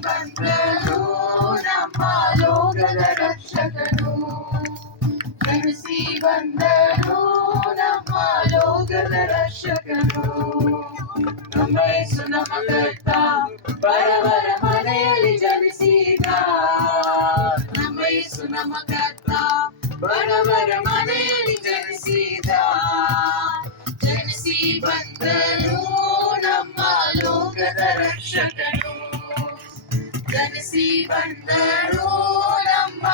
ಬಂದನು ನಮ್ಮ ಲೋಕದ ರಕ್ಷಕನು. ಜನಿಸಿ ಬಂದನು ನಮ್ಮ ಲೋಕದ ರಕ್ಷಕನು. ನಮ್ಮ ಯೇಸು ನಮ್ಮ ಕರ್ತ ಬಡವರ ಮನೆಯಲ್ಲಿ ಜನಿಸಿದ. ನಮ್ಮ ಯೇಸು ನಮ್ಮ ಕರ್ತ ಬಡವರ ಮನೆಯಲ್ಲಿ ಜನಿಸಿದ. ಜನಿಸಿ ಬಂದನು ನಮ್ಮ ಲೋಕದ ರಕ್ಷಕನು. ಜನಿಸಿ ಬಂದನು ನಮ್ಮ